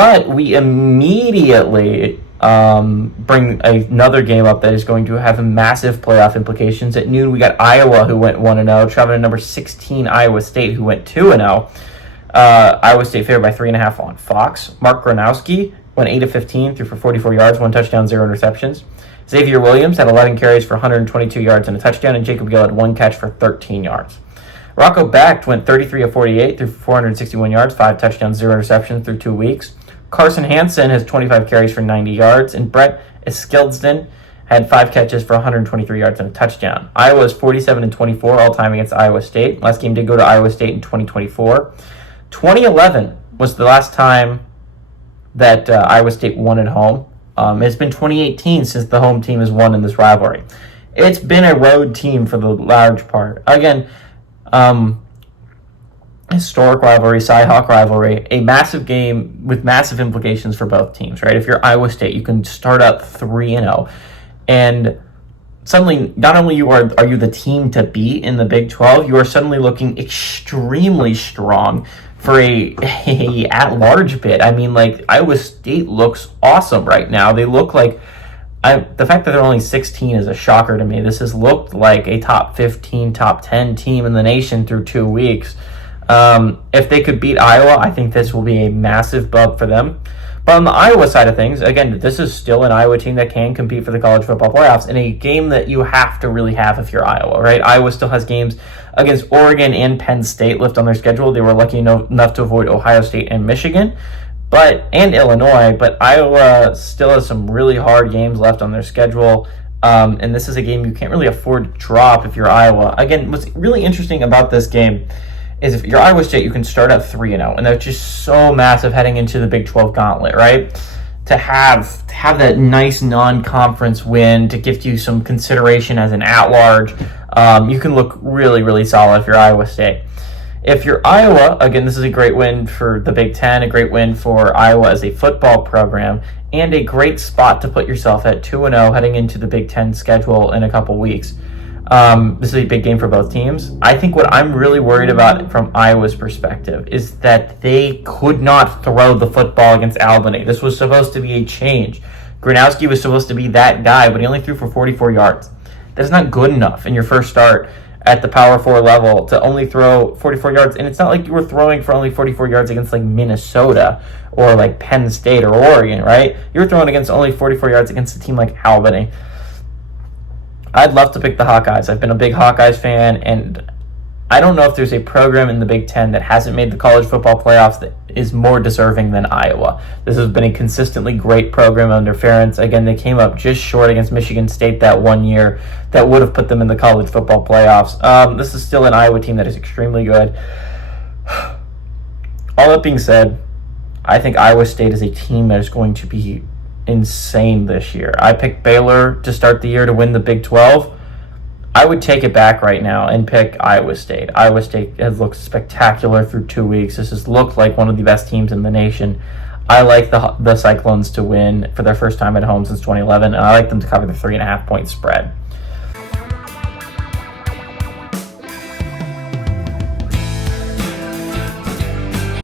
But we immediately bring another game up that is going to have massive playoff implications. At noon, we got Iowa, who went 1-0, traveling to number 16 Iowa State, who went 2-0. Iowa State favored by 3.5 on Fox. Mark Gronowski went 8 of 15, threw for 44 yards, 1 touchdown, 0 interceptions. Xavier Williams had 11 carries for 122 yards and a touchdown, and Jacob Gill had 1 catch for 13 yards. Rocco Becht went 33 of 48, threw for 461 yards, 5 touchdowns, 0 interceptions through 2 weeks. Carson Hansen has 25 carries for 90 yards, and Brett Eskildsden had 5 catches for 123 yards and a touchdown. Iowa is 47-24 all-time against Iowa State. Last game did go to Iowa State in 2024. 2011 was the last time that Iowa State won at home. It's been 2018 since the home team has won in this rivalry. It's been a road team for the large part. Again, historic rivalry, Cy-Hawk rivalry, a massive game with massive implications for both teams, right? If you're Iowa State, you can start up 3-0, and suddenly, not only are you the team to beat in the Big 12, you are suddenly looking extremely strong for a at-large bid. I mean, like, Iowa State looks awesome right now. They look like, the fact that they're only 16 is a shocker to me. This has looked like a top 15, top 10 team in the nation through 2 weeks. If they could beat Iowa, I think this will be a massive bump for them. But on the Iowa side of things, again, this is still an Iowa team that can compete for the college football playoffs in a game that you have to really have if you're Iowa, right? Iowa still has games against Oregon and Penn State left on their schedule. They were lucky enough to avoid Ohio State and Michigan, and Illinois, but Iowa still has some really hard games left on their schedule. And this is a game you can't really afford to drop if you're Iowa. Again, what's really interesting about this game is if you're Iowa State, you can start at 3-0, and that's just so massive heading into the Big 12 gauntlet, right? To have that nice non-conference win to give you some consideration as an at-large, you can look really, really solid if you're Iowa State. If you're Iowa, again, this is a great win for the Big Ten, a great win for Iowa as a football program, and a great spot to put yourself at 2-0 heading into the Big Ten schedule in a couple weeks. This is a big game for both teams. I think what I'm really worried about from Iowa's perspective is that they could not throw the football against Albany. This was supposed to be a change. Gronowski was supposed to be that guy, but he only threw for 44 yards. That's not good enough in your first start at the Power 4 level to only throw 44 yards. And it's not like you were throwing for only 44 yards against like Minnesota or like Penn State or Oregon, right? You were throwing against only 44 yards against a team like Albany. I'd love to pick the Hawkeyes. I've been a big Hawkeyes fan, and I don't know if there's a program in the Big Ten that hasn't made the college football playoffs that is more deserving than Iowa. This has been a consistently great program under Ferentz. Again, they came up just short against Michigan State that one year that would have put them in the college football playoffs. This is still an Iowa team that is extremely good. All that being said, I think Iowa State is a team that is going to be insane this year. I picked Baylor to start the year to win the Big 12. I would take it back right now and pick Iowa State. Iowa State has looked spectacular through 2 weeks. This has looked like one of the best teams in the nation. I like the Cyclones to win for their first time at home since 2011, and I like them to cover the 3.5 point spread.